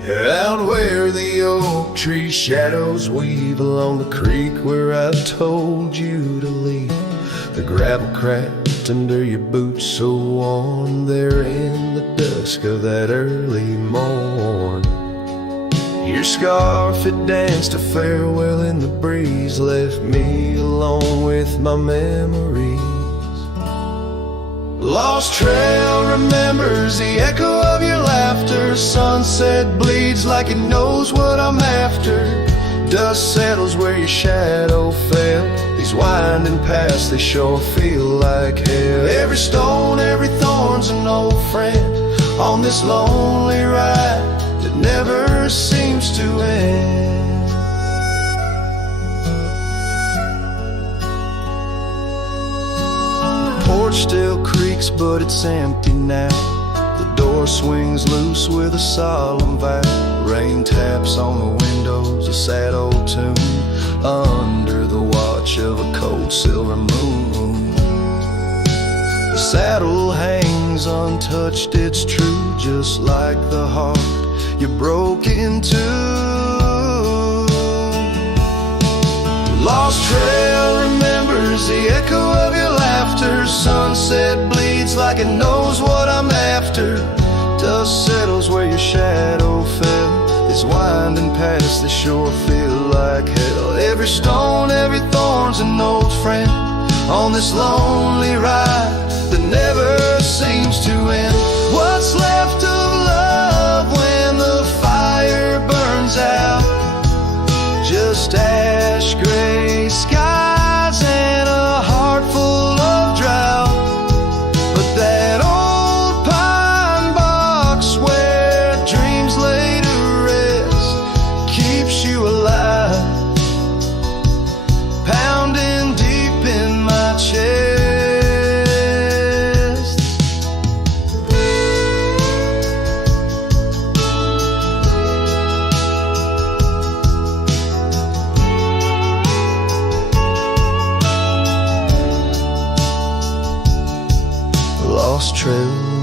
Out where the oak tree shadows weave along the creek where I told you to leave, the gravel cracked under your boots so warm there in the dusk of that early morn. Your scarf had danced a farewell in the breeze, left me alone with my memories. Lost trail remembers the echo of your laughter. Sunset bleeds like it knows what I'm after. Dust settles where your shadow fell. These winding paths, they sure feel like hell. Every stone, every thorn's an old friend on this lonely ride that never seems to end. The porch still creaks, but it's empty now. The door swings loose with a solemn vow. Rain taps on the windows, a sad old tune, under the watch of a cold silver moon. The saddle hangs untouched, it's true, just like the heart you broke into. Lost trail remembers the echo of your laughter. Sunset bleeds like it knows what I'm after. Dust settles where your shadow fell. These winding paths, they sure feel like hell. Every stone, every thorn's an old friend on this lonely ride that never seems to end. What's left of love when the fire burns out? Just ash gray skies and a heart full of drought. But that old pine box where dreams lay to rest keeps you alive, pounding deep in my chest. Lost trail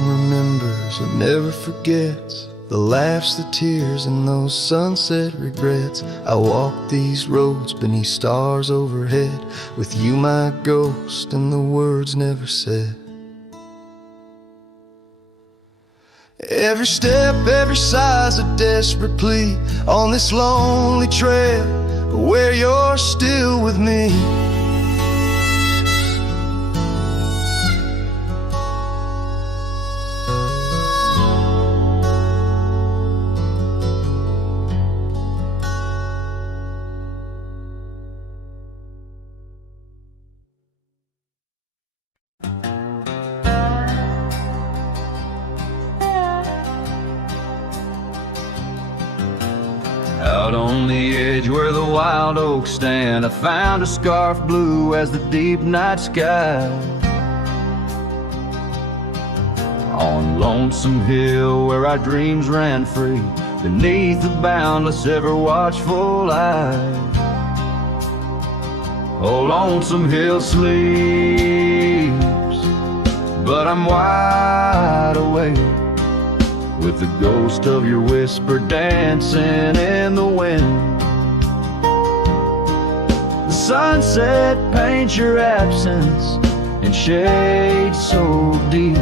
remembers and never forgets the laughs, the tears, and those sunset regrets. I walk these roads beneath stars overhead, with you my ghost and the words never said. Every step, every sigh's a desperate plea on this lonely trail where you're still with me. Out on the edge where the wild oaks stand, I found a scarf blue as the deep night sky. On Lonesome Hill where our dreams ran free, beneath the boundless ever watchful eye. Oh, Lonesome Hill sleeps, but I'm wide awake, with the ghost of your whisper dancing in the wind. The sunset paints your absence in shades so deep,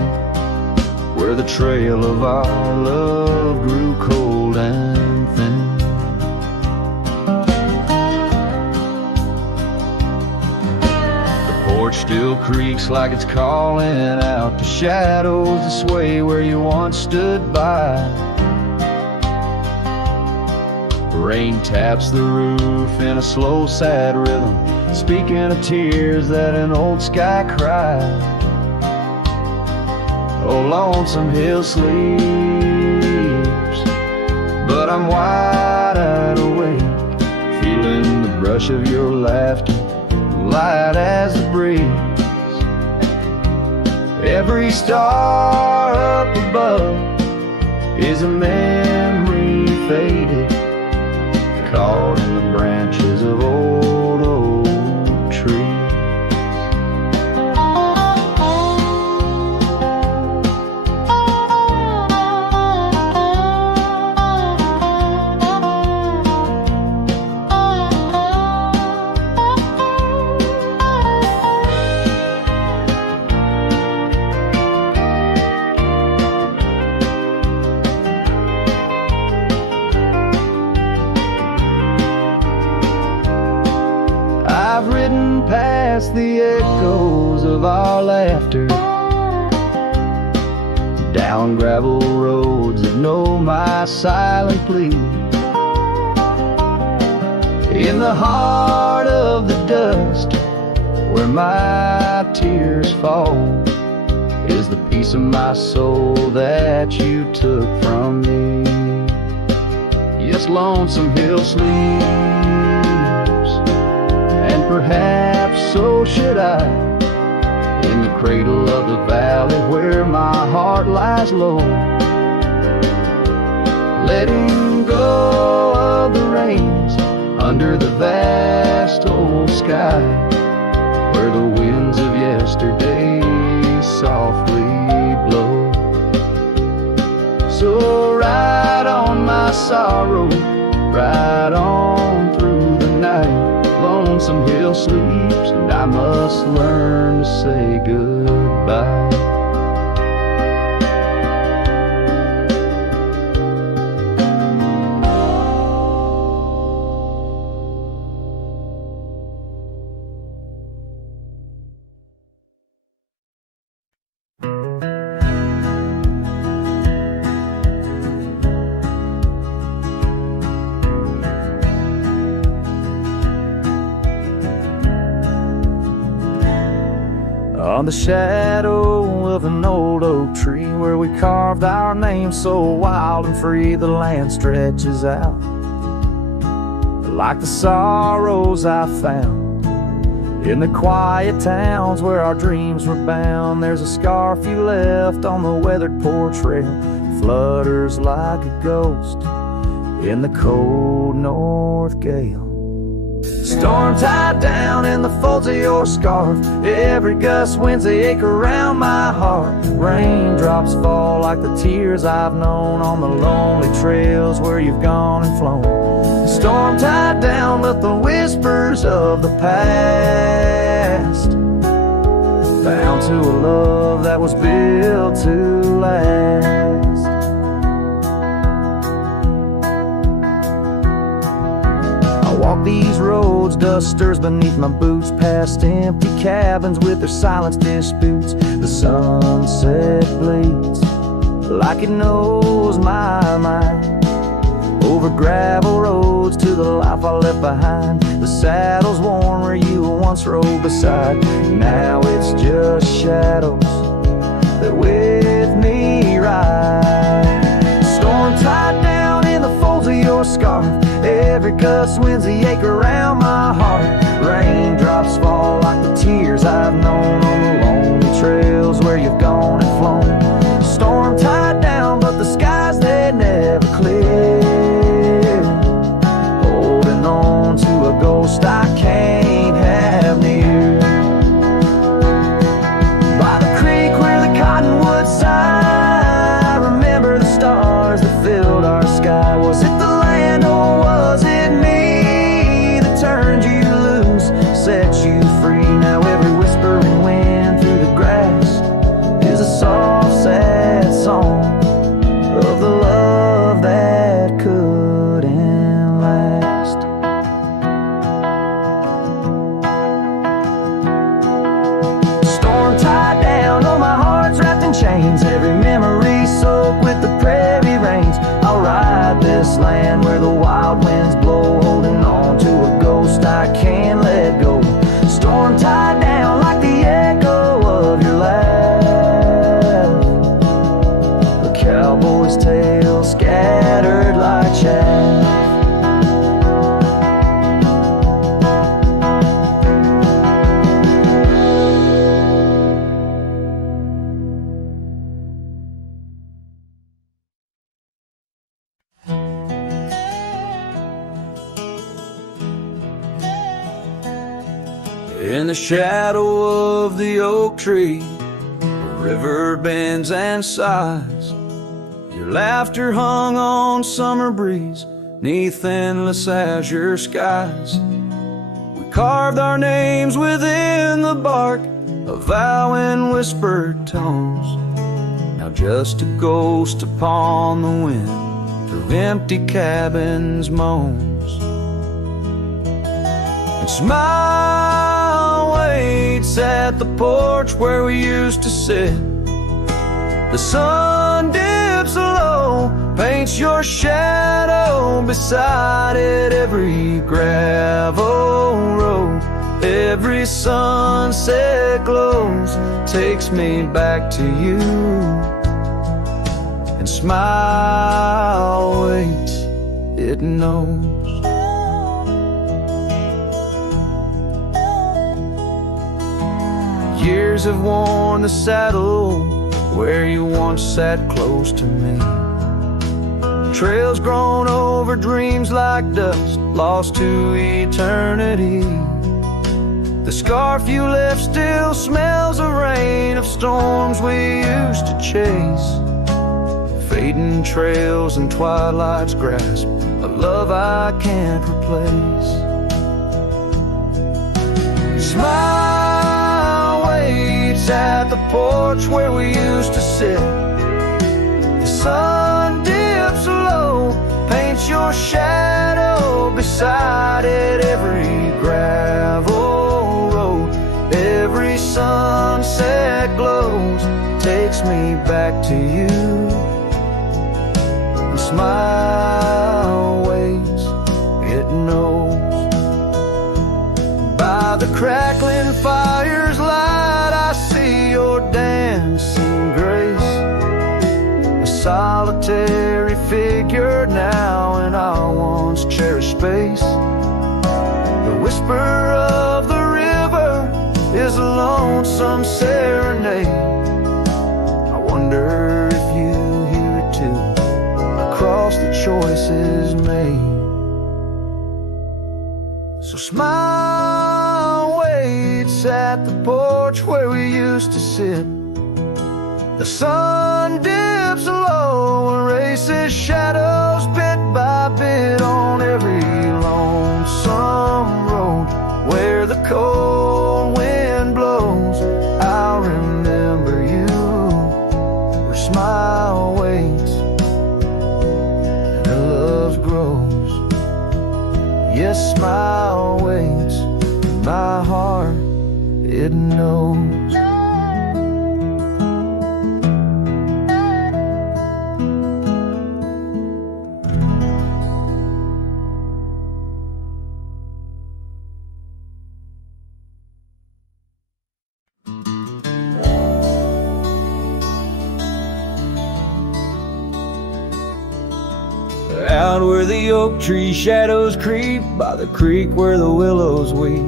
where the trail of our love grew cold and thin. The porch still creaks like it's calling out to shadows that sway where you once stood by. Rain taps the roof in a slow, sad rhythm, speaking of tears that an old sky cried. Oh, Lonesome Hill sleeps, but I'm wide awake, feeling the brush of your laughter, light as the breeze. Every star up above is a memory faded, caught in the branches of old oak trees. of our laughter, down gravel roads that know my silent plea. In the heart of the dust, where my tears fall, is the piece of my soul that you took from me. Yes, Lonesome Hill sleeps, and perhaps so should I, in the cradle of the valley where my heart lies low, letting go of the reins under the vast old sky, where the winds of yesterday softly blow. So ride on my sorrow, ride on through the night. Lonesome Hill sleeps, and I must learn to say goodbye. On the shadow of an old oak tree, where we carved our names so wild and free, the land stretches out like the sorrows I found in the quiet towns where our dreams were bound. There's a scarf you left on the weathered porch rail, flutters like a ghost in the cold north gale. Storm tied down in the folds of your scarf, every gust winds they ache around my heart. Raindrops fall like the tears I've known on the lonely trails where you've gone and flown. Storm tied down, but the whispers of the past, bound to a love that was built to last. Walk these roads, dusters beneath my boots, past empty cabins with their silence disputes. The sunset bleeds like it knows my mind, over gravel roads to the life I left behind. The saddle's worn where you once rode beside, now it's just shadows that with me ride. Storm tied down in the folds of your scarf, every gust winds the ache around my heart. Raindrops fall like the tears I've known on the lonely trails where you've gone and flown. Storm tied down, but the skies they never clear, holding on to a ghost I can't have near. By the creek where the cottonwoods sigh, I remember the stars that filled our sky. Was it the land or was it me that turned you loose, set you free? Now every whispering wind through the grass is a soft, sad song of the love that couldn't last. Storm tied down, oh my heart's wrapped in chains, every memory soaked with the prairie rains. I'll ride this land where the wild winds blow, holding on to a ghost I can't let go. Storm tied down like the echo of your laugh, a cowboy's tale scattered like chaff. In the shadow of the oak tree, the river bends and sighs, your laughter hung on summer breeze, 'neath endless azure skies. We carved our names within the bark, a vow in whispered tones, now just a ghost upon the wind through empty cabins moans. And smile waits at the porch where we used to sit. The sun dips low, paints your shadow beside it. Every gravel road, every sunset glows, takes me back to you. And smile waits, it knows. Years have worn the saddle where you once sat close to me. Trails grown over dreams like dust, lost to eternity. The scarf you left still smells of rain, of storms we used to chase. Fading trails and twilight's grasp, a love I can't replace. Smile waits at the porch where we used to sit. The sun dips low, paints your shadow beside it. Every gravel road, every sunset glows, takes me back to you. And smile waits, it knows. By the crackling fire's light, I see your dancing grace, a solitary figure now in our once cherished space. The whisper of the river is a lonesome serenade. I wonder if you hear it too, across the choices made. So smile waits at the porch where we used to sit. The sun dips low, erases shadows bit by bit on every lonesome road. Where the cold wind blows, I'll remember you. Where smile waits and the love grows. Yes, smile waits, my heart, it knows. Out where the oak tree shadows creep, by the creek where the willows weep,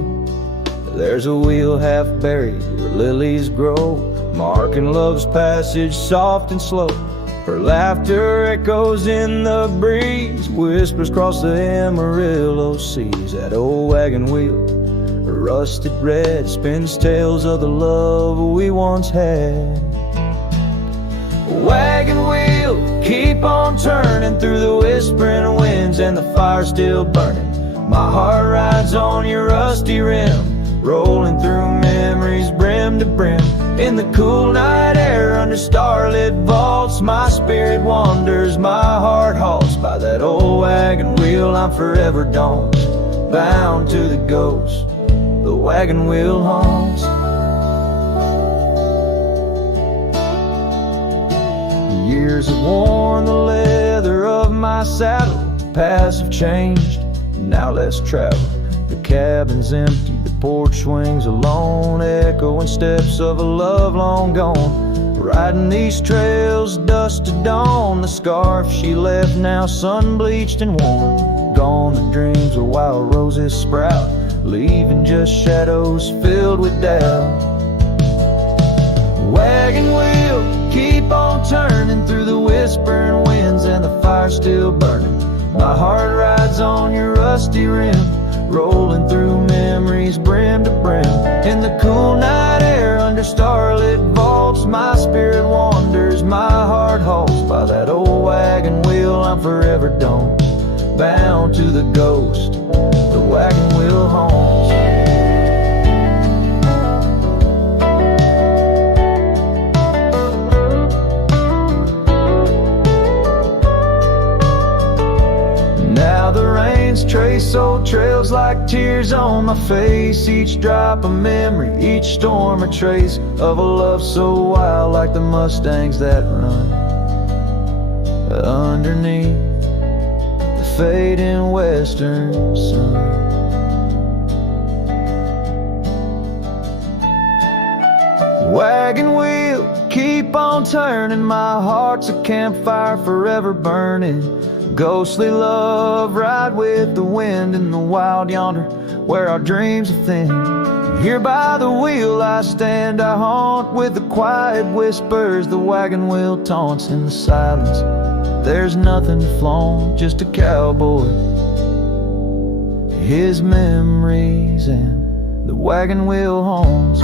there's a wheel half buried where lilies grow, marking love's passage soft and slow. Her laughter echoes in the breeze, whispers across the Amarillo seas. That old wagon wheel, rusted red, spins tales of the love we once had. Wagon wheel, keep on turning through the whispering winds and the fire still burning. My heart rides on your rusty rim, rolling through memories brim to brim. In the cool night air under starlit vaults, my spirit wanders, my heart halts. By that old wagon wheel I'm forever dawned, bound to the ghost the wagon wheel haunts. Years have worn the leather of my saddle, paths have changed, now let's travel. The cabin's empty, the porch swings alone, echoing steps of a love long gone. Riding these trails, dusk to dawn, the scarf she left now sun-bleached and worn. Gone the dreams where wild roses sprout, leaving just shadows filled with doubt. Wagon wheel, keep on turning through the whispering winds and the fire still burning. My heart rides on your rusty rim, rolling through memories brim to brim. In the cool night air under starlit vaults, my spirit wanders, my heart halts. By that old wagon wheel I'm forever dawned, bound to the ghost the wagon wheel haunts. Now the rain's trace old trails like tears on my face. Each drop a memory, each storm a trace of a love so wild, like the Mustangs that run underneath the fading western sun. Wagon wheel, keep on turning, my heart's a campfire forever burning. Ghostly love, ride with the wind in the wild yonder, where our dreams are thin. Here by the wheel I stand, I haunt with the quiet whispers the wagon wheel taunts in the silence. There's nothing to flaunt, just a cowboy, his memories, and the wagon wheel haunts.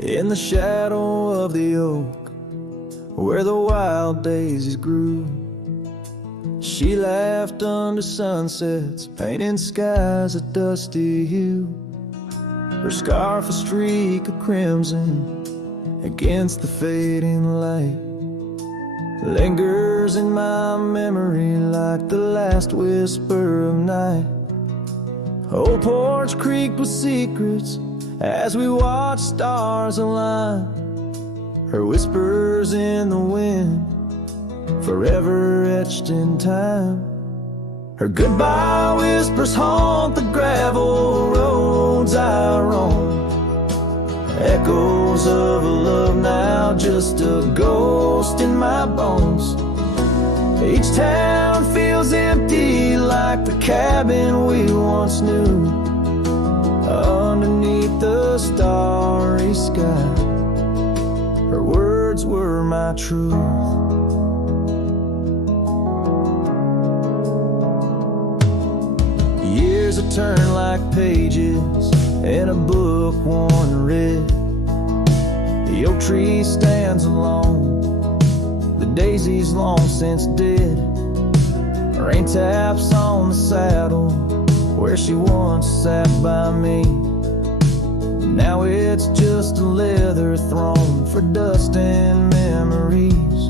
In the shadow of the oak, where the wild daisies grew, she laughed under sunsets, painting skies a dusty hue. Her scarf a streak of crimson against the fading light, lingers in my memory like the last whisper of night. Old porch creaked with secrets as we watch stars align, her whispers in the wind, forever etched in time. Her goodbye whispers haunt the gravel roads I roam, echoes of a love now just a ghost in my bones. Each town feels empty like the cabin we once knew, underneath the starry sky. Her words were my truth. Years have turned like pages in a book worn red. The oak tree stands alone, the daisy's long since dead. Rain taps on the saddle where she once sat by me. Now it's just a leather throne for dust and memories.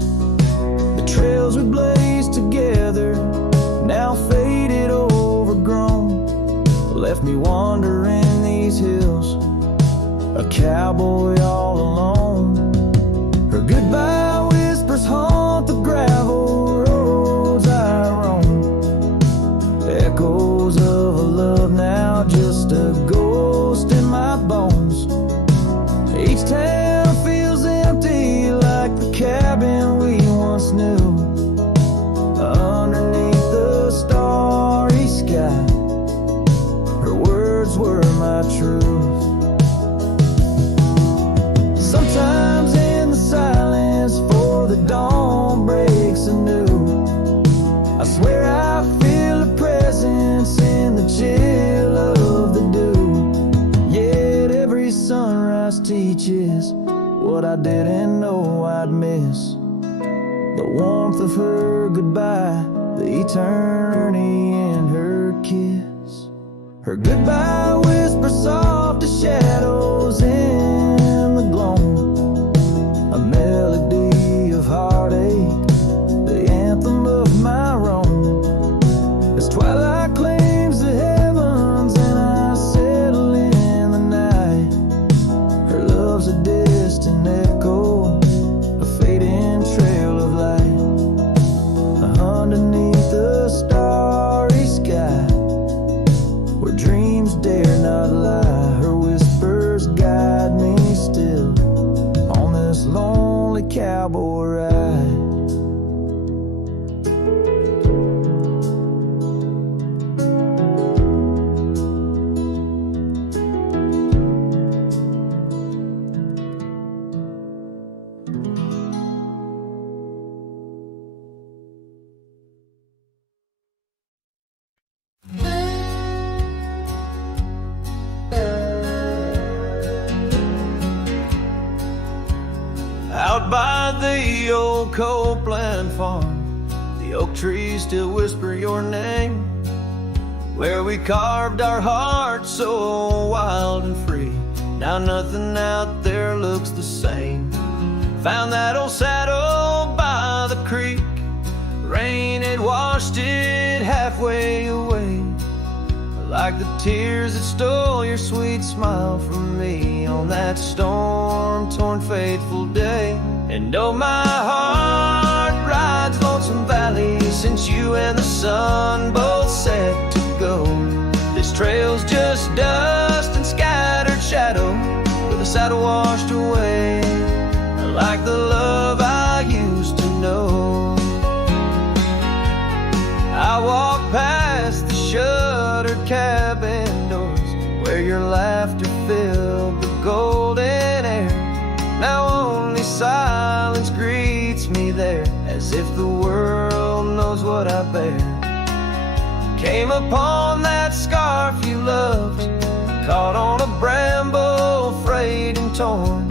The trails we blazed together, now faded, overgrown, left me wandering these hills, a cowboy all alone. Her goodbye whispers haunt the gravel roads I roam, echoes of a love now just a ghost in my bones. Each town feels empty like the cabin we once knew, underneath the starry sky. Her words were my truth. Sometimes in the silence before the dawn breaks anew, I swear I feel a presence in the chill of the dew. Yet every sunrise teaches what I didn't know I'd miss, the warmth of her goodbye, the eternity in her kiss. Her goodbye whispers soft as shadows in the gloam, a melody of heartache, the anthem of my roam. As twilight claims the heavens and I settle in the night, her love's a distant echo, a fading trail of light, underneath the starry sky, where dreams dare not lie. Her whispers old Copeland farm, the oak trees still whisper your name. Where we carved our hearts so wild and free, now nothing out there looks the same. Found that old saddle by the creek, rain had washed it halfway away, like the tears that stole your sweet smile from me on that storm-torn fateful day. And oh, my heart rides Lonesome Valley since you and the sun both set to go. This trail's just dust and scattered shadow, with the saddle washed away, like the love I used to know. I walk past the shuttered cabin doors, where your laughter filled the golden air. Now only silence greets me there, as if the world knows what I bear. Came upon that scarf you loved, caught on a bramble, frayed and torn,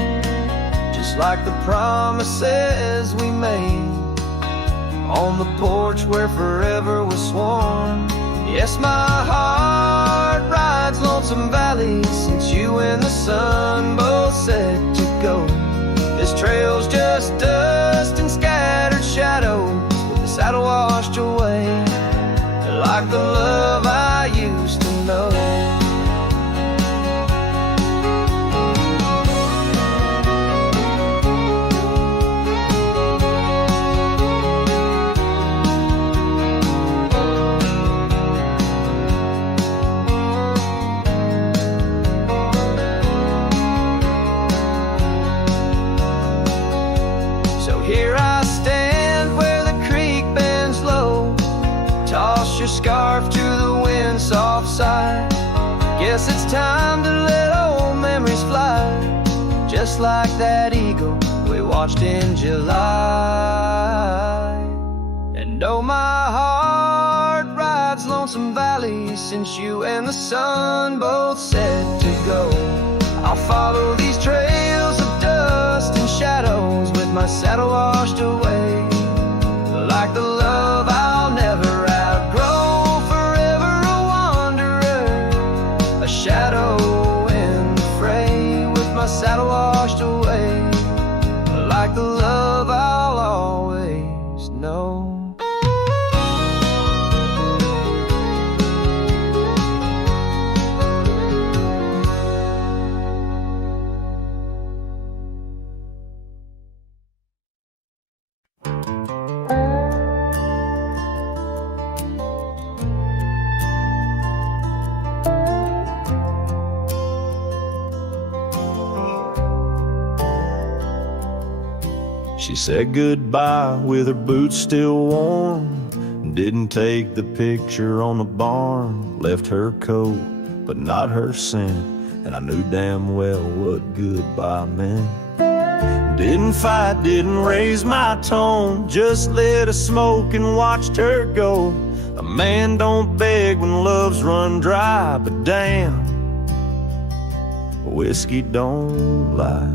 just like the promises we made on the porch where forever was sworn. Yes, my heart rides Lonesome Valley since you and the sun both set to go. This trail's just dust and scattered shadows, with the saddle washed away, like the love I used to know. Scarf to the wind, soft sigh. Guess it's time to let old memories fly, just like that eagle we watched in July. And oh, my heart rides Lonesome Valley since you and the sun both set to go. I'll follow these trails of dust and shadows, with my saddle washed away, like the love I'll never outgrow. Shadow in the fray, with my saddle washed away, like the love I'll always know. She said goodbye with her boots still warm, didn't take the picture on the barn, left her coat but not her scent, and I knew damn well what goodbye meant. Didn't fight, didn't raise my tone, just lit a smoke and watched her go. A man don't beg when love's run dry, but damn, whiskey don't lie.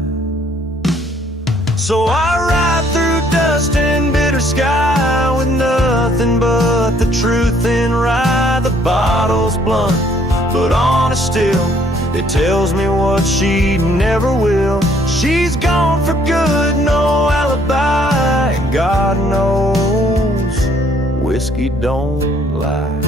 So I ride through dust and bitter sky, with nothing but the truth in rye. The bottle's blunt, but honest still, it tells me what she never will. She's gone for good, no alibi, and God knows whiskey don't lie.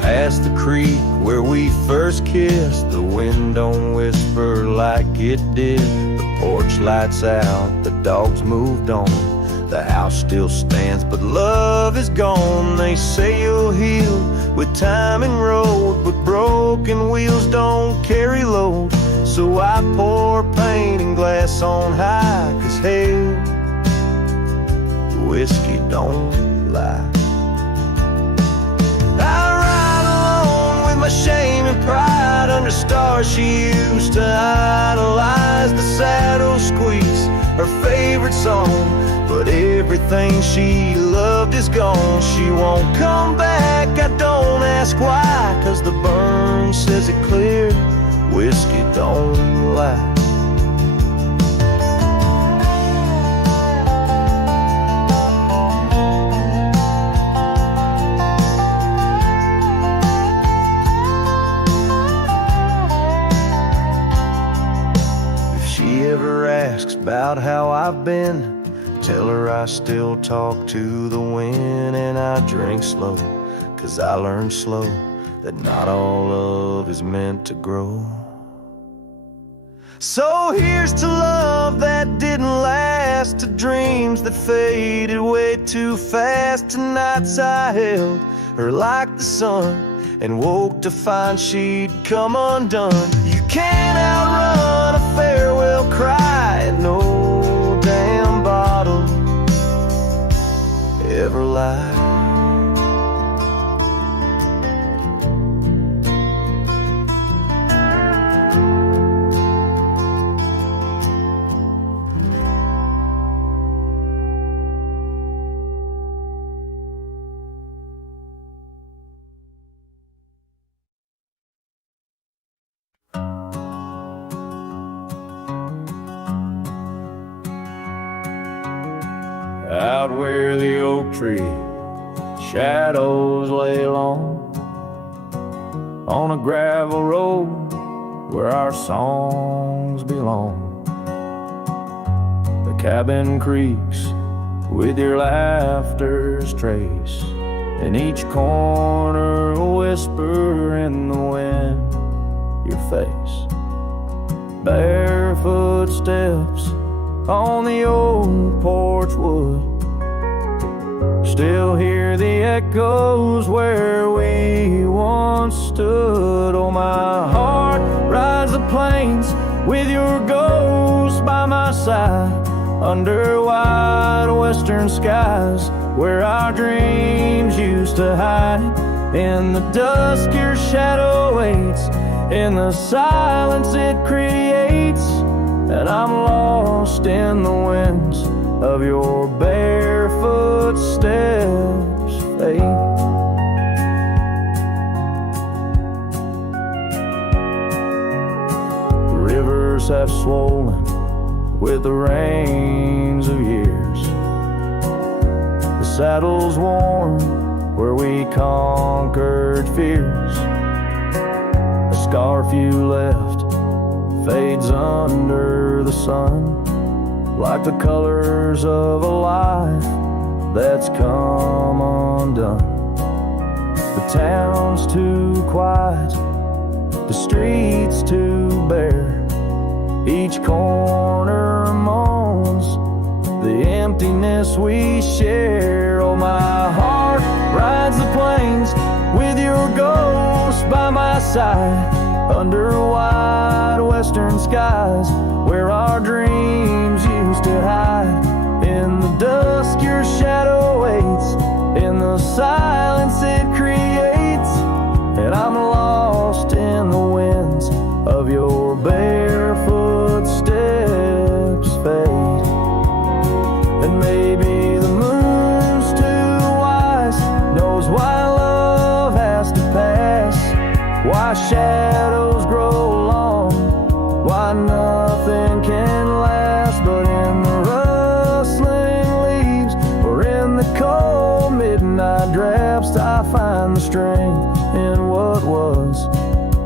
Past the creek where we first kissed, the wind don't whisper like it did. The porch lights out, the dogs moved on, the house still stands, but love is gone. They say you'll heal with time and road, but broken wheels don't carry load. So I pour paint and glass on high, 'cause hell, whiskey don't lie. My shame and pride under stars she used to idolize. The saddle squeaks her favorite song. But everything she loved is gone. She won't come back, I don't ask why, 'cause the burn says it clear, whiskey don't lie. Asks about how I've been, tell her I still talk to the wind, and I drink slow, 'cause I learned slow that not all love is meant to grow. So here's to love that didn't last, to dreams that faded way too fast, to nights I held her like the sun and woke to find she'd come undone. You can't outrun a farewell cry, and no damn bottle ever lied. Out where the oak tree shadows lay long, on a gravel road where our songs belong. The cabin creaks with your laughter's trace, in each corner a whisper in the wind, your face. Barefoot steps on the old porch wood, still hear the echoes where we once stood. Oh, my heart rides the plains with your ghost by my side, under wide western skies where our dreams used to hide. In the dusk your shadow waits, in the silence it creates, and I'm lost in the winds of your barefoot steps fade. The rivers have swollen with the rains of years, the saddle's worn where we conquered fears. A scarf you left fades under the sun, like the colors of a life that's come undone. The town's too quiet, the streets too bare, each corner moans the emptiness we share. Oh, my heart rides the plains with your ghost by my side, under wide western skies where our dreams used to hide. In the dusk your shadow waits, in the silence it creates, and I'm lost in the winds of your barefoot steps fade. And maybe the moon's too wise, knows why love has to pass, why shadows grow long, why nothing can last. But in the rustling leaves or in the cold midnight drafts, I find the strength in what was,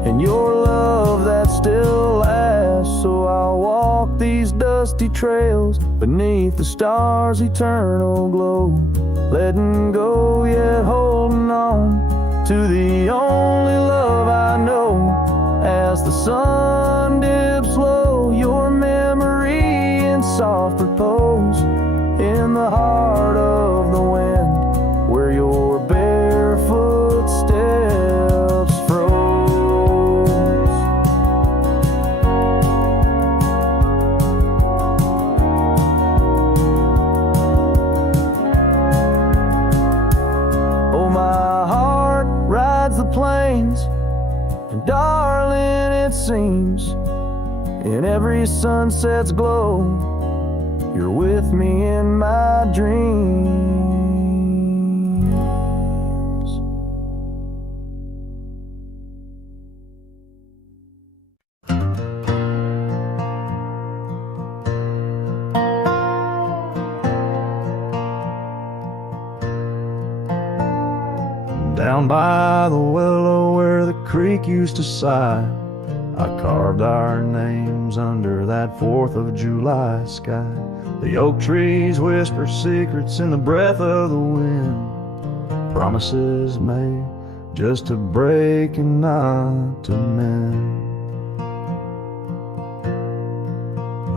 in your love that still lasts. So I'll walk these dusty trails beneath the stars' eternal glow, letting go yet holding on to the only love I know. As the sun dips low, your memory in soft repose, in the heart of the wind where your barefoot steps froze. Oh, my heart rides the plains, and darling, it seems in every sunset's glow, you're with me in my dreams. Down by the willow where the creek used to sigh, I carved our names under that 4th of July sky. The oak trees whisper secrets in the breath of the wind, promises made just to break and not to mend.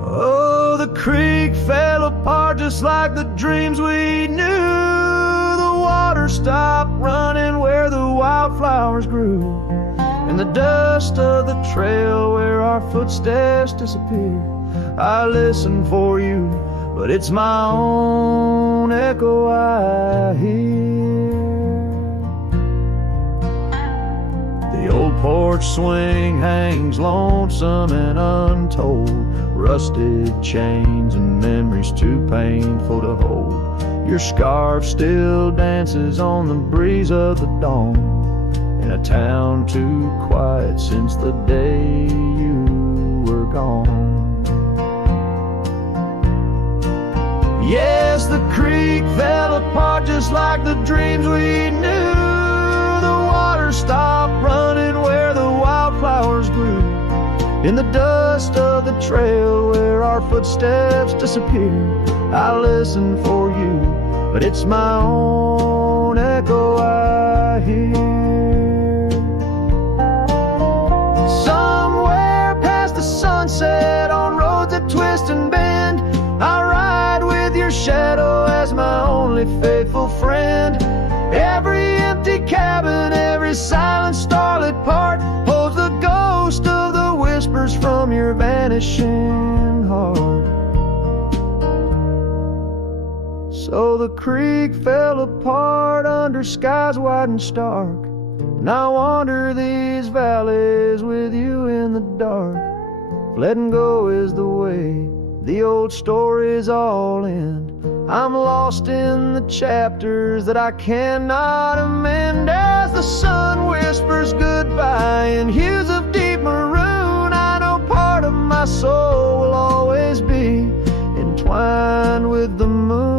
Oh, the creek fell apart just like the dreams we knew. The water stopped running where the wildflowers grew, in the dust of the trail where our footsteps disappear. I listen for you, but it's my own echo I hear. The old porch swing hangs lonesome and untold, rusted chains and memories too painful to hold. Your scarf still dances on the breeze of the dawn, in a town too quiet since the day you were gone. Yes, the creek fell apart just like the dreams we knew. The water stopped running where the wildflowers grew, in the dust of the trail where our footsteps disappear. I listen for you, but it's my own echo I hear. Somewhere past the sunset, on roads that twist and bend, I ride with your shadow as my only faithful friend. Every empty cabin, every silent starlit part holds the ghost of the whispers from your vanishing heart. So the creek fell apart under skies wide and stark, and I wander these valleys with you in the dark. Letting go is the way the old stories all end. I'm lost in the chapters that I cannot amend. As the sun whispers goodbye in hues of deep maroon, I know part of my soul will always be entwined with the moon.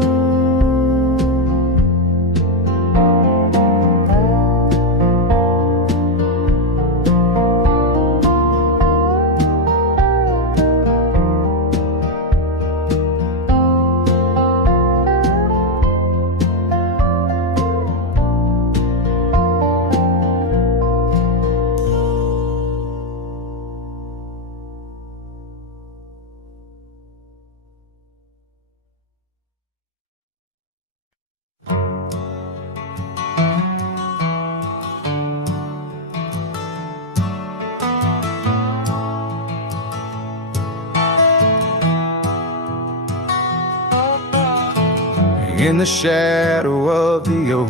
In the shadow of the oak,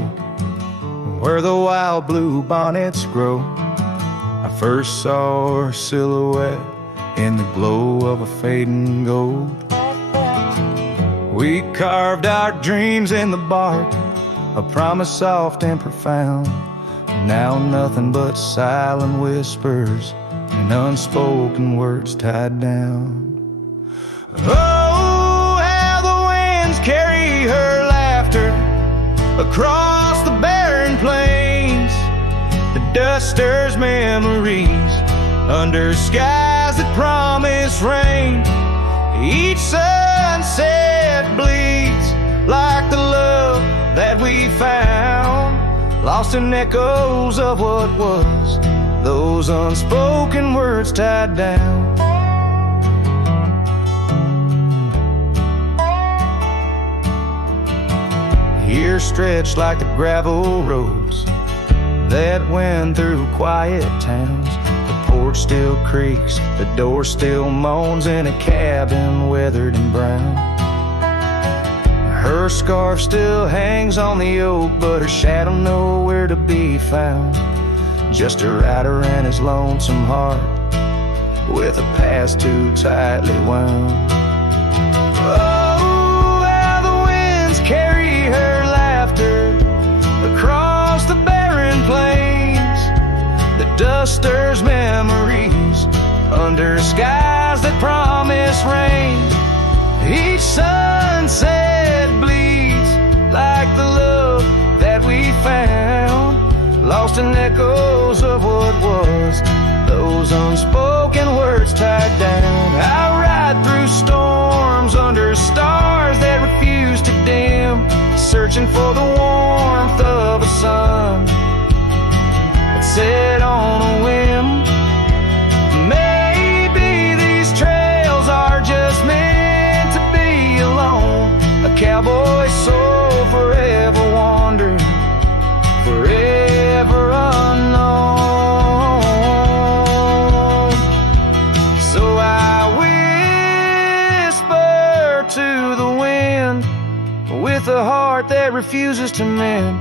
where the wild blue bonnets grow, I first saw her silhouette in the glow of a fading gold. We carved our dreams in the bark, a promise soft and profound. Now nothing but silent whispers and unspoken words tied down. Oh, how the winds carry her laughter across the barren plains. The dust stirs memories under skies that promise rain. Each sunset bleeds like the love that we found, lost in echoes of what was, those unspoken words tied down. Here stretched like the gravel roads that went through quiet towns. The porch still creaks, the door still moans in a cabin weathered and brown. Her scarf still hangs on the oak, but her shadow nowhere to be found. Just a rider and his lonesome heart, with a past too tightly wound. Oh, across the barren plains. The dust stirs memories under skies that promise rain. Each sunset bleeds like the love that we found, lost in echoes of what was, those unspoken words tied down. I ride through storms under stars that refuse to dim, searching for the warmth of a sun that set on a whim. Maybe these trails are just meant to be alone, a cowboy's soul forever wandering, forever unknown. So I whisper to the wind with a heart that refuses to mend.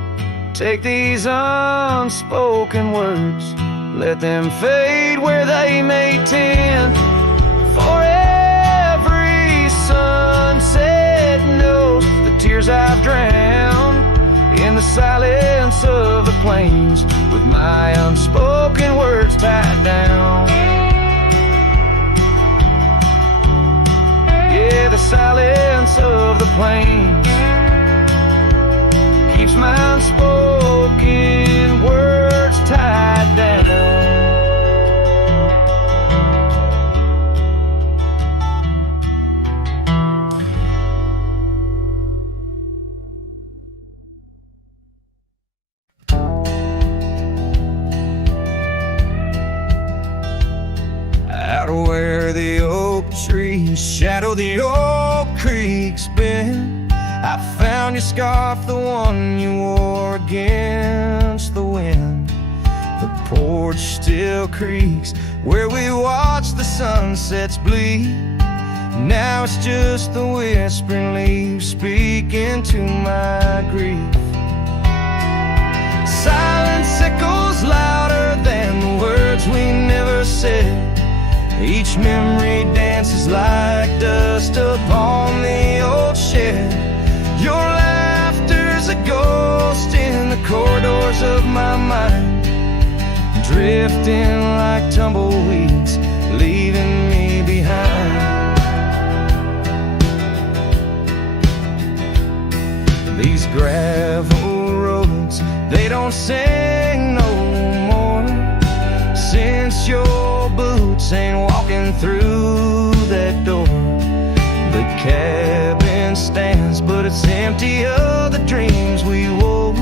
Take these unspoken words, let them fade where they may tend. For every sunset knows the tears I've drowned in the silence of the plains, with my unspoken words tied down. Yeah, the silence of the plains keeps my unspoken words tied down. Out where the oak trees shadow the old creek's bend, I found your scarf, the one you wore against the wind. The porch still creaks where we watch the sunsets bleed. Now it's just the whispering leaves speaking to my grief. Silence echoes louder than the words we never said. Each memory dances like dust upon the old shed. Your laughter's a ghost in the corridors of my mind, drifting like tumbleweeds, leaving me behind. These gravel roads, they don't sing no more, since your boots ain't walking through that door. The cabin stands, but it's empty of the dreams we wove.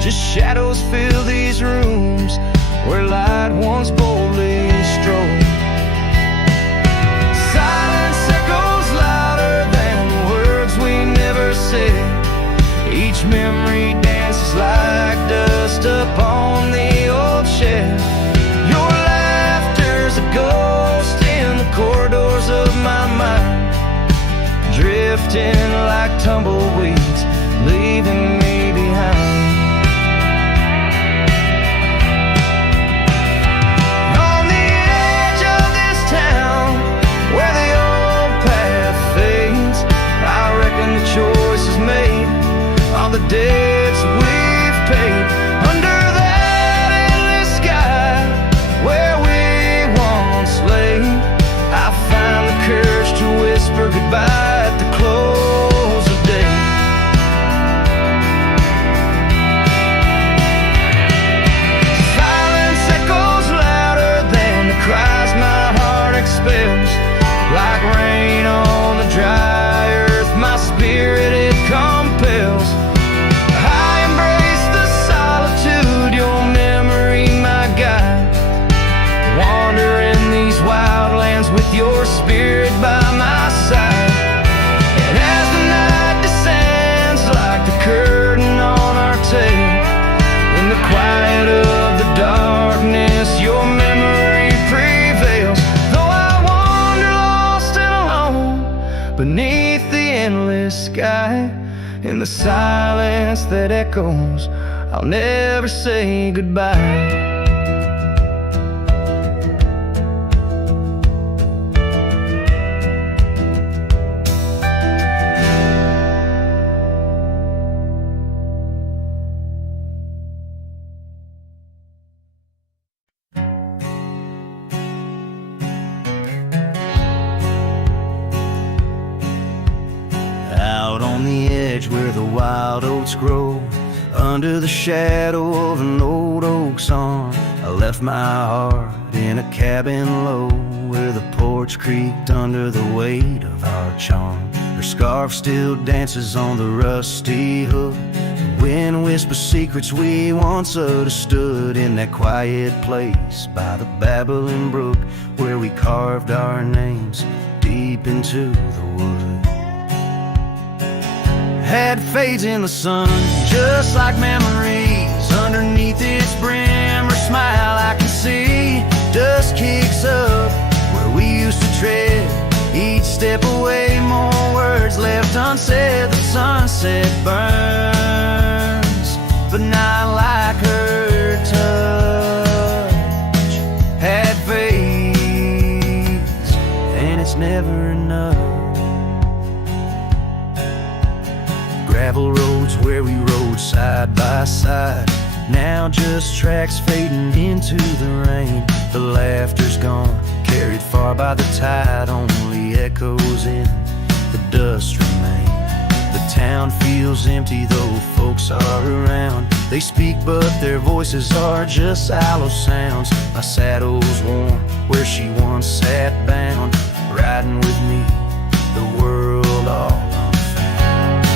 Just shadows fill these rooms where light once boldly strode. Silence echoes louder than the words we never said. Each memory dances like dust upon the old shed. Your laughter's a ghost in the corridors of my mind, drifting like tumbleweeds, leaving me behind. On the edge of this town, where the old path fades, I reckon the choice is made, all the debts we've paid. Under that endless sky, where we once lay, I find the courage to whisper goodbye at the close of day. Silence echoes louder than the cries my heart expels, like rain on the dry earth, my spirit it compels. I embrace the solitude, your memory my guide, wander in these wild lands with your spirit by my side. And as the night descends like the curtain on our tale, in the quiet of the darkness your memory prevails. Though I wander lost and alone beneath the endless sky, in the silence that echoes, I'll never say goodbye. edge where the wild oats grow. Under the shadow of an old oak's arm, I left my heart in a cabin low, where the porch creaked under the weight of our charm. Her scarf still dances on the rusty hook. The wind whispers secrets we once understood in that quiet place by the babbling brook, where we carved our names deep into the wood. Had fades in the sun, just like memories. Underneath its brim, her smile I can see. Dust kicks up where we used to tread. Each step away, more words left unsaid. The sunset burns, but not like her touch. Had fades, and it's never enough. Gravel roads where we rode side by side, now just tracks fading into the rain. The laughter's gone, carried far by the tide, only echoes in the dust remain. The town feels empty though folks are around. They speak but their voices are just hollow sounds. My saddle's warm where she once sat bound, riding with me, the world all unfound.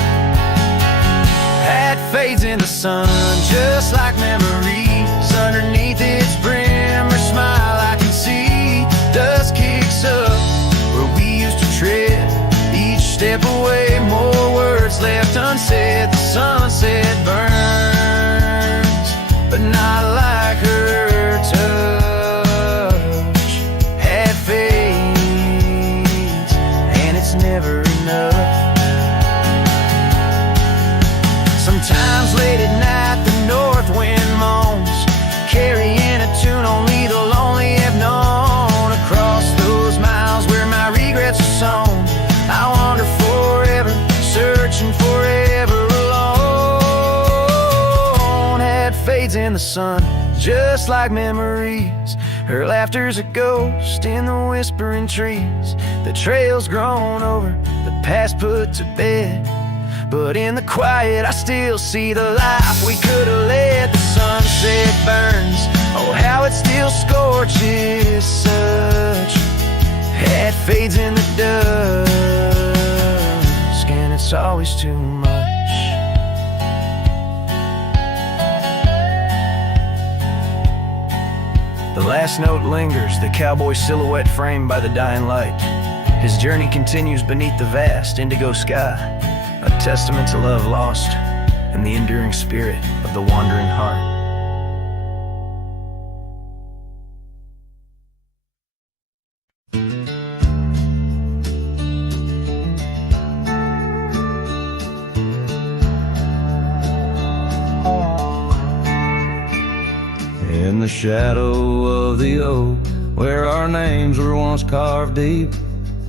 Hat fades in the sun, just like memories. Underneath its brim, her smile I can see. Dust kicks up where we used to tread. Each step away, more words left unsaid. The sunset burns, but not like her touch. Had fades, and it's never enough. Sometimes late at night the north wind moans, carrying a tune only the lonely have known. Across those miles where my regrets are sown, I wander forever, searching forever alone. Had fades in the sun, just like memories. Her laughter's a ghost in the whispering trees. The trail's grown over, the past put to bed, but in the quiet I still see the life we could have led. The sunset burns, oh how it still scorches such. Hat fades in the dusk, and it's always too much. The last note lingers, the cowboy silhouette framed by the dying light. His journey continues beneath the vast indigo sky, a testament to love lost and the enduring spirit of the wandering heart. In the shadow of the oak, where our names were once carved deep,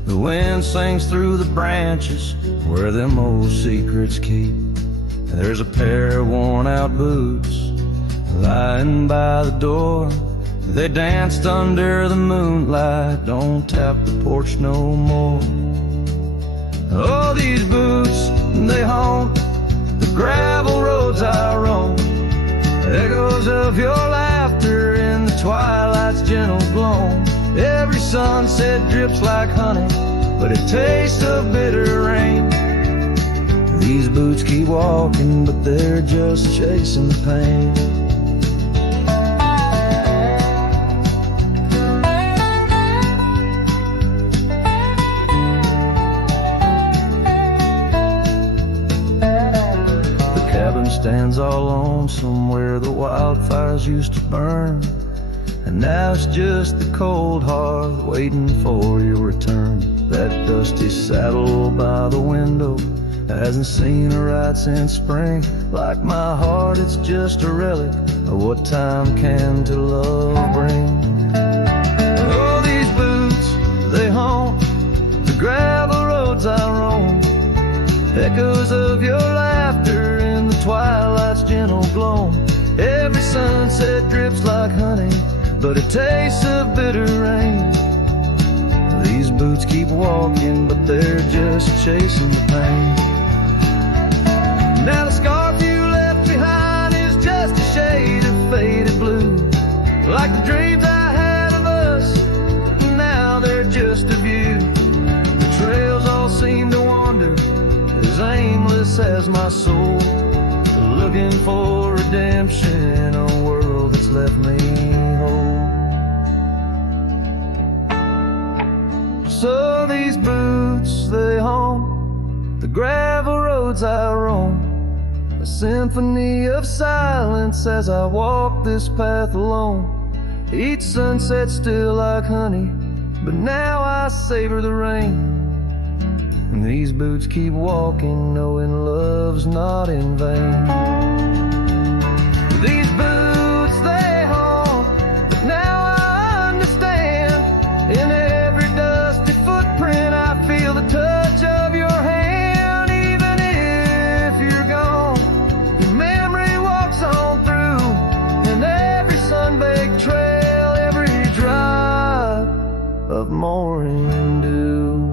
the wind sings through the branches where them old secrets keep. There's a pair of worn out boots lying by the door. They danced under the moonlight, don't tap the porch no more. Oh, these boots, they haunt the gravel roads I roam. Echoes of your laughter in the twilight's gentle gloam. Every sunset drips like honey, but it tastes of bitter rain. These boots keep walking, but they're just chasing the pain. The cabin stands all lonesome where the wildfires used to burn, and now it's just the cold hearth waiting for your return. That dusty saddle by the window hasn't seen a ride since spring. Like my heart, it's just a relic of what time can to love bring. Oh, these boots, they haunt the gravel roads I roam. Echoes of your laughter in the twilight's gentle gloam. Every sunset drips like honey, but it tastes of bitter rain. These boots keep walking, but they're just chasing the pain. Now the scarf you left behind is just a shade of faded blue. Like the dreams I had of us, now they're just a view. The trails all seem to wander, as aimless as my soul, looking for redemption in a world that's left me whole. So these boots, they haunt the gravel roads I roam, a symphony of silence as I walk this path alone. Each sunset still like honey, but now I savor the rain. And these boots keep walking, knowing love's not in vain. These boots, they haunt, but now I understand. In every dusty footprint I feel the touch of your hand. Even if you're gone, your memory walks on through. And every sun-baked trail, every drop of morning dew.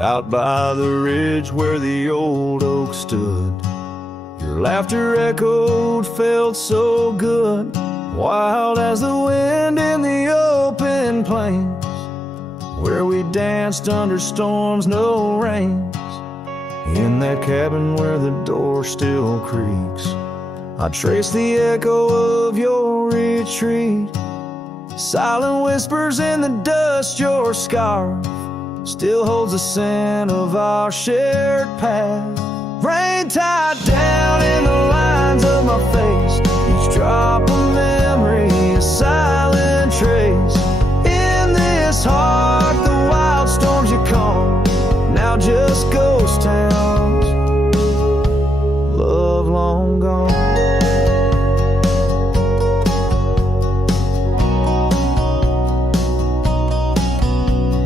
Out by the ridge where the old oak stood, your laughter echoed, felt so good. Wild as the wind in the open plains, where we danced under storms, no rains. In that cabin where the door still creaks, I trace the echo of your retreat. Silent whispers in the dust, your scarf still holds the scent of our shared path. Rain tied down in the lines of my face, each drop of memory a silent trace. In this heart the wild storms you calm, now just ghost towns, love long gone.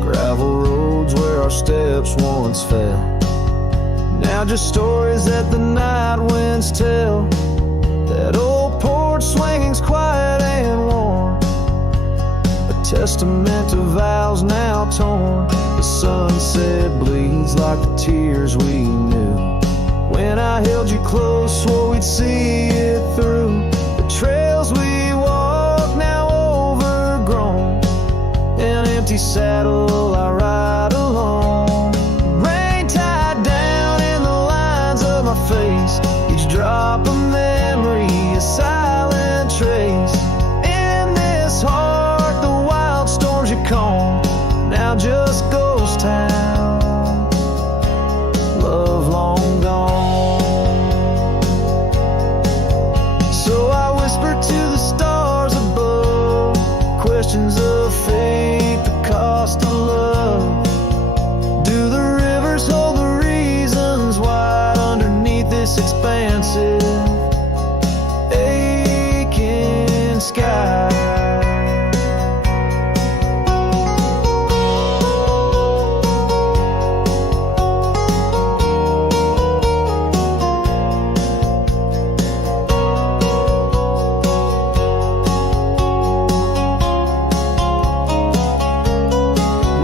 Gravel roads where our steps once fell, now just stories that the night winds tell. That old porch swinging's quiet and warm, a testament to vows now torn. The sunset bleeds like the tears we knew. When I held you close, swore we'd see it through. The trails we walk now overgrown, an empty saddle I ride alone. Rain tied down in the lines of my face, each drop of memory a silent trace. In this heart the wild storms you calm, now just ghost towns, love long gone. So I whisper to the stars above, questions of fate, the cost of love. Do the rivers hold the reasons wide underneath this expansive, aching sky?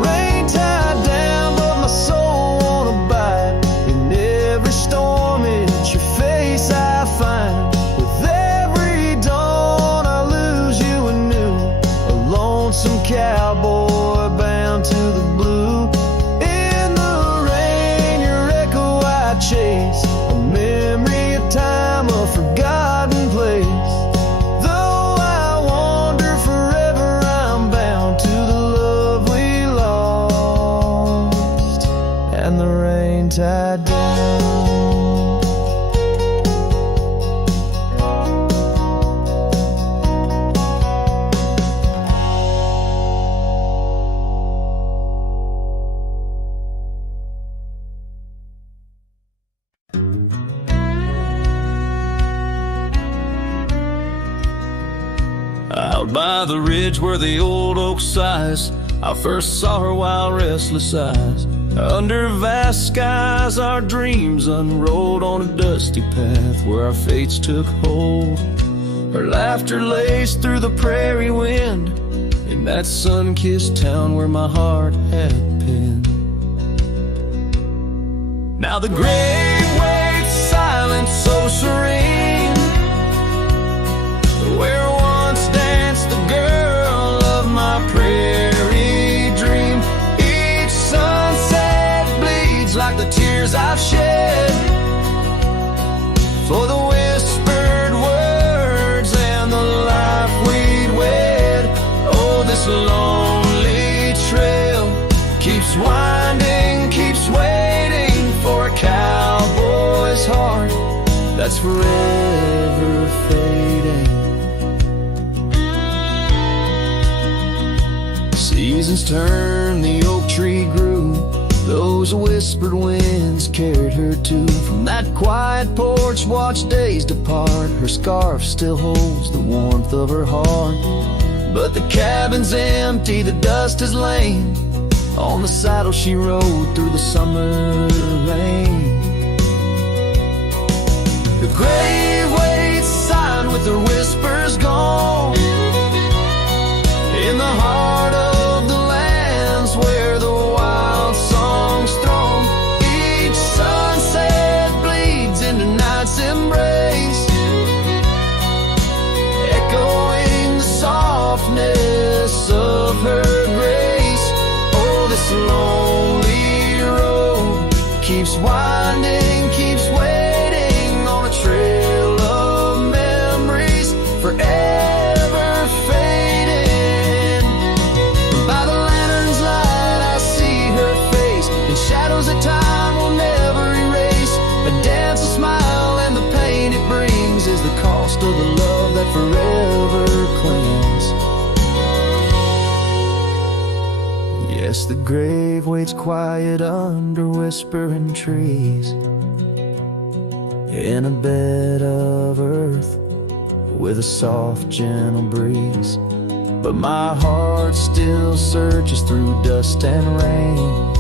Rain tied down, but my soul won't abide. In every storm, it's your face I find. With every dawn, I lose you anew. A lonesome cowboy bound to the blue. In the rain, your echo I chase, a memory of time, a forgotten place. Though I wander forever, I'm bound to the love we lost, and the rain tied down. Out by the ridge where the old oak sighs, I first saw her wild, restless eyes. Under vast skies, our dreams unrolled on a dusty path where our fates took hold. Her laughter laced through the prairie wind in that sun-kissed town where my heart had pinned. Now the grave waits silent, so serene, where once danced the girl of my prairie dream. Each sunset bleeds like the tears I've shed for the whispered words and the life we'd wed. Oh, this lonely trail keeps winding, keeps waiting for a cowboy's heart that's forever fading. Seasons turned, the oak tree grew, those whispered winds carried her to. From that quiet porch, watch days depart. Her scarf still holds the warmth of her heart. But the cabin's empty, the dust has lain on the saddle she rode through the summer rain. The grave waits silent with her whispers gone in the heart of the lands where the wild songs throng. Each sunset bleeds into night's embrace, echoing the softness of her grace. Oh, this lonely road keeps winding, keeps waiting on a trail of memories forever fading. By the lantern's light I see her face in shadows that time will never erase. A dance, a smile, and the pain it brings is the cost of the love that forever clings. Yes, the grave waits quiet under whispering trees in a bed of earth with a soft, gentle breeze. But my heart still searches through dust and rain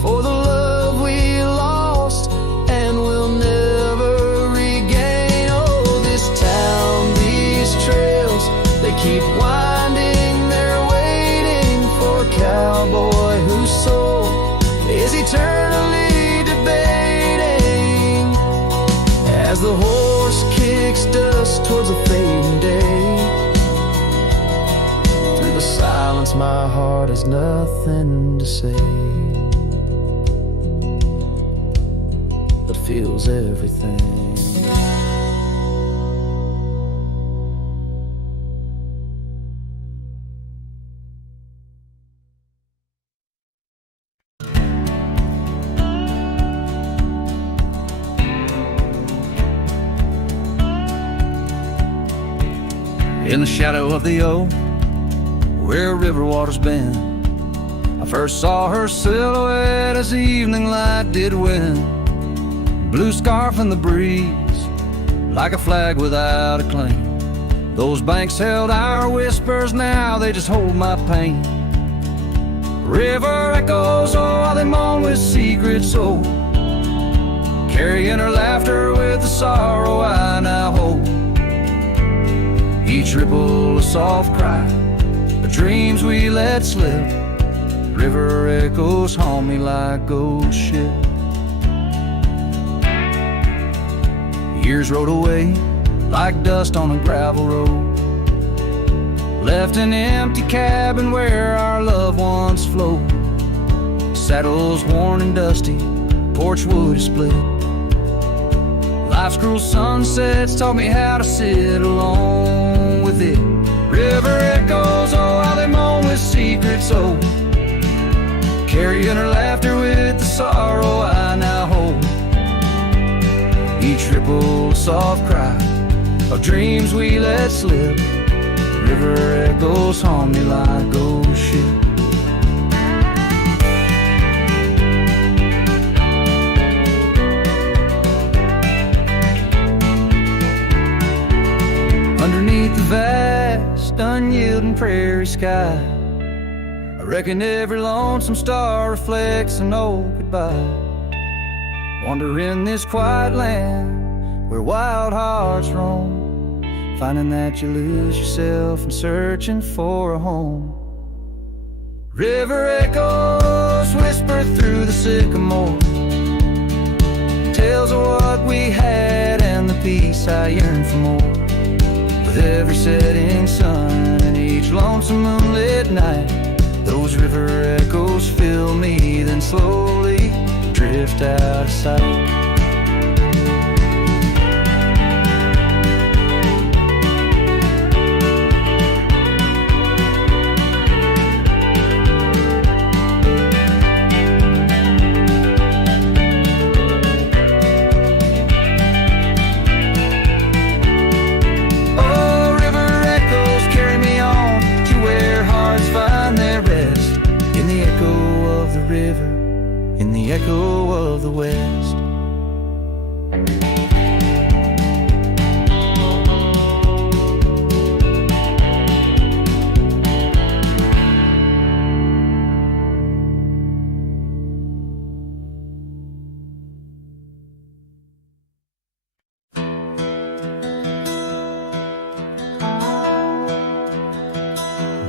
for the love we lost and will never regain. Oh, this town, these trails, they keep winding, they're waiting for a cowboy whose soul is eternally debating as the horse kicks dust towards a fading day. Through the silence my heart has nothing to say, but feels everything. In the shadow of the oak, where river water's been, I first saw her silhouette as the evening light did win. Blue scarf in the breeze, like a flag without a claim. Those banks held our whispers, now they just hold my pain. River echoes, oh, how they moan with secret soul, carrying her laughter with the sorrow I now hold. Each ripple a soft cry, the dreams we let slip. River echoes haunt me like ghost ship. Years rode away like dust on a gravel road, left an empty cabin where our loved ones float. Saddles worn and dusty, porch wood is split. Life's cruel sunsets taught me how to sit alone with it. River echoes, oh, how they moan with secret soul, carrying her laughter with the sorrow I now hold. Each ripple a soft cry of dreams we let slip. River echoes haunt me like ghost ship. Underneath the vast, unyielding prairie sky, Reckon every lonesome star reflects an old goodbye. Wander in this quiet land where wild hearts roam, finding that you lose yourself and searching for a home. River echoes whisper through the sycamore, tales of what we had and the peace I yearn for more. With every setting sun and each lonesome moonlit night, those river echoes fill me, then slowly drift out of sight. In the echo of the West.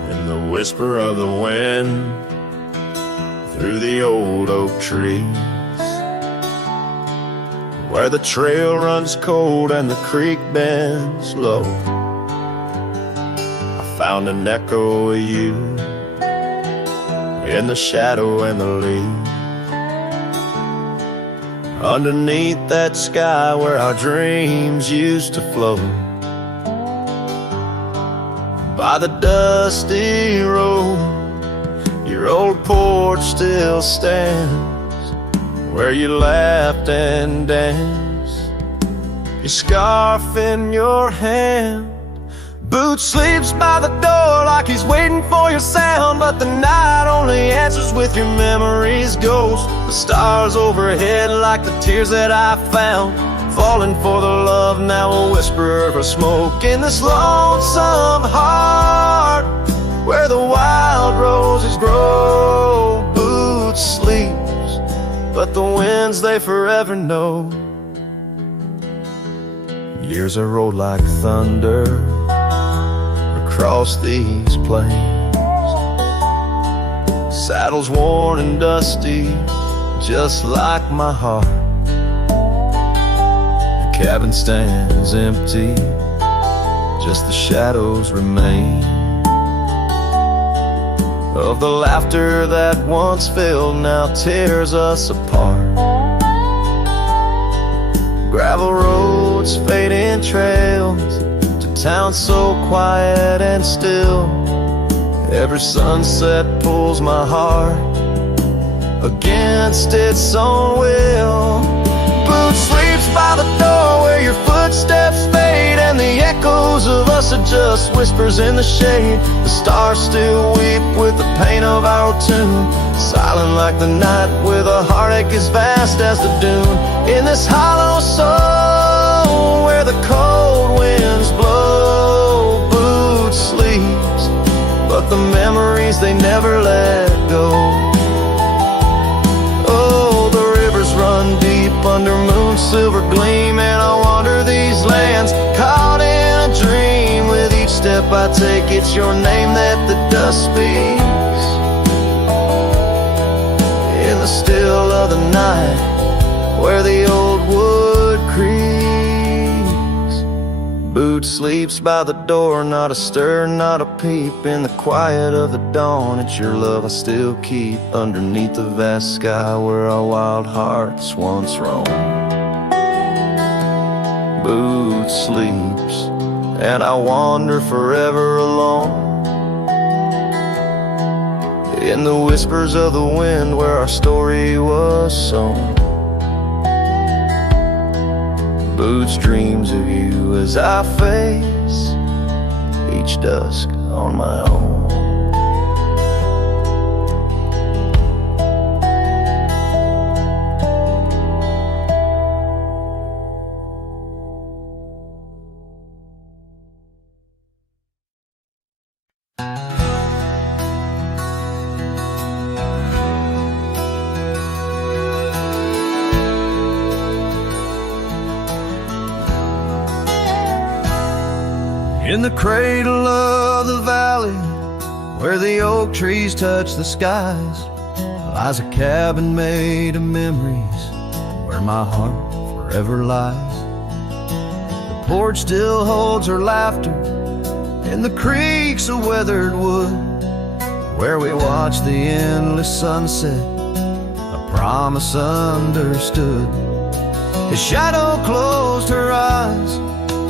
In the whisper of the wind, through the old oak trees, where the trail runs cold and the creek bends low, I found an echo of you in the shadow and the leaves, underneath that sky where our dreams used to float. By the dusty road, your old porch still stands, where you laughed and danced, your scarf in your hand. Boots sleeps by the door like he's waiting for your sound, but the night only answers with your memory's ghost. The stars overhead like the tears that I found, falling for the love now a whisper of smoke in this lonesome heart, where the wild roses grow. Boots sleeps, but the winds they forever know. Years are rolled like thunder across these plains, saddles worn and dusty just like my heart. The cabin stands empty, just the shadows remain of the laughter that once filled, now tears us apart. Gravel roads, fading trails, to towns so quiet and still. Every sunset pulls my heart against its own will. Boots sleeps by the door where your footsteps fade, and the echoes of us are just whispers in the shade. The stars still weep with the pain of our tune, silent like the night with a heartache as vast as the dune. In this hollow soul where the cold winds blow, Boots sleeps, but the memories they never let go. Oh, the rivers run deep under moon's silver gleam, and I wander these lands caught in a dream. With each step I take, it's your name that the dust speaks. In the still of the night, where the old wood creaks, Boots sleeps by the door, not a stir, not a peep. In the quiet of the dawn, it's your love I still keep, underneath the vast sky where our wild hearts once roamed. Boots sleeps, and I wander forever alone, in the whispers of the wind where our story was sown. Boots dreams of you as I face each dusk on my own. In the cradle of the valley, where the oak trees touch the skies, lies a cabin made of memories, where my heart forever lies. The porch still holds her laughter, and the creaks of weathered wood, where we watch the endless sunset, a promise understood. His shadow closed her eyes,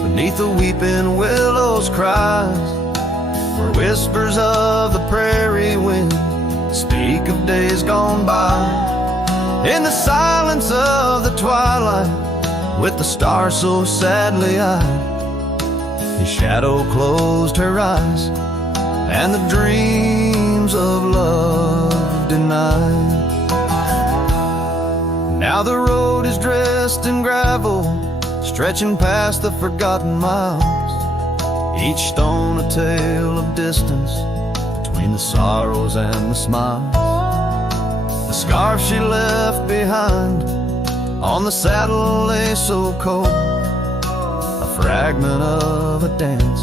beneath the weeping willows cries, where whispers of the prairie wind speak of days gone by. In the silence of the twilight, with the stars so sadly eyed, his shadow closed her eyes, and the dreams of love denied. Now the road is dressed in gravel, stretching past the forgotten miles, each stone a tale of distance between the sorrows and the smiles. The scarf she left behind on the saddle lay so cold, a fragment of a dance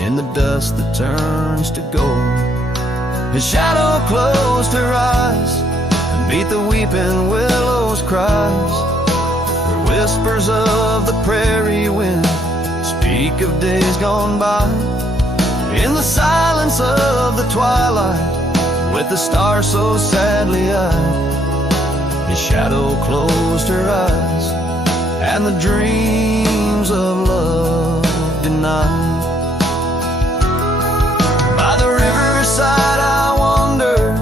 in the dust that turns to gold. His shadow closed her eyes and beat the weeping willows cries, where whispers of the prairie wind speak of days gone by. In the silence of the twilight, with the stars so sadly eyed, his shadow closed her eyes, and the dreams of love denied. By the riverside I wander,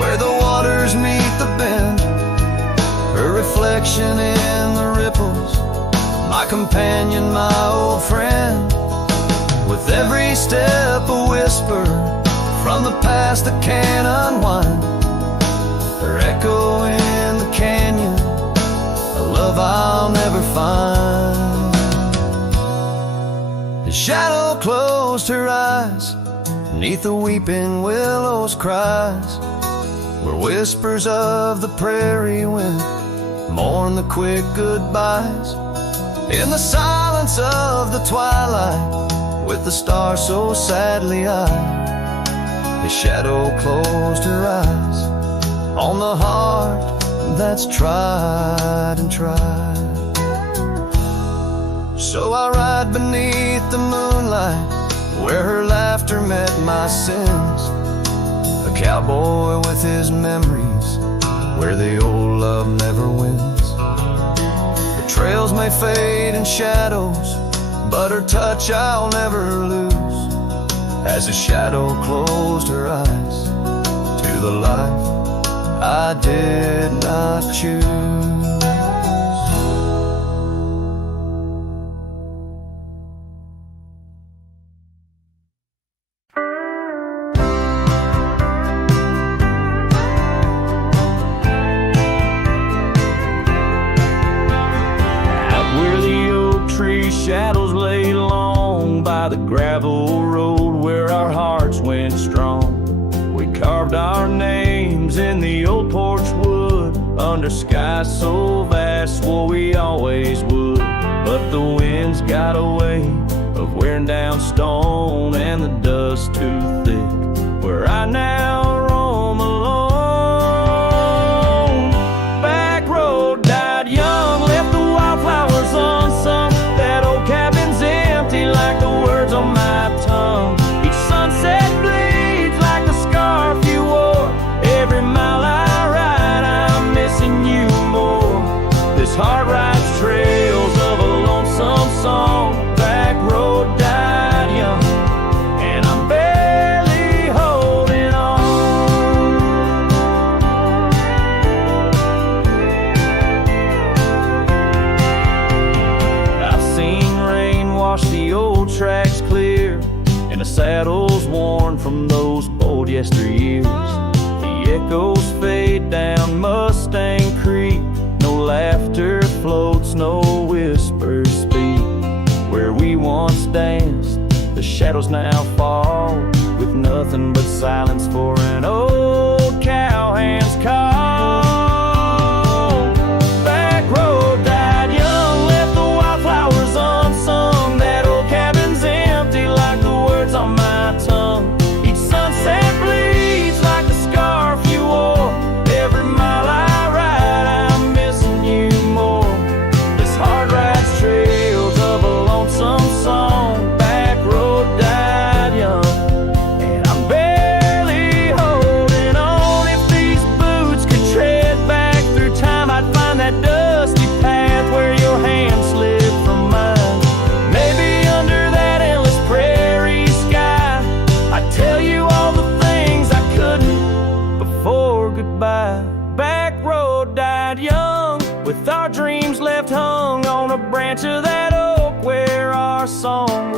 where the waters meet the bend, her reflection in the ripples, my companion, my old friend. With every step a whisper from the past that can't unwind, her echo in the canyon, a love I'll never find. His shadow closed her eyes, beneath the weeping willows cries, where whispers of the prairie wind mourn the quick goodbyes. In the silence of the twilight, with the stars so sadly eyed, his shadow closed her eyes on the heart that's tried and tried. So I ride beneath the moonlight, where her laughter met my sins, a cowboy with his memories, where the old love never wins. The trails may fade in shadows, but her touch I'll never lose, as a shadow closed her eyes to the life I did not choose. Shadows lay long by the gravel road, where our hearts went strong. We carved our names in the old porch wood, under skies so vast, swore we always would. But the winds got a way of wearing down stone, and the dust too thick, where I now roam alone. Back road died young, left the wildflowers unsung. That old cabin's empty like the words on my tongue. Each sunset bleeds like the scarf you wore. Every mile I ride, I'm missing you more. This heart rides trails of a lonesome song. Back road died young, and I'm barely holding on. I've seen rain wash the old tracks clear, and the saddles worn from those old yesteryears. The echoes fade down Mustang Creek, no laughter floats, no whispers speak. Where we once danced, the shadows now fall, with nothing but silence for an old cowhand's call. Back road died young, left the wildflowers unsung. That old cabin's empty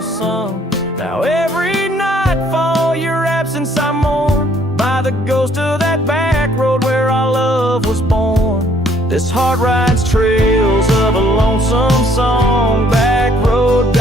was sung. Now every nightfall your absence I mourn, by the ghost of that back road where our love was born. This heart rides trails of a lonesome song, back road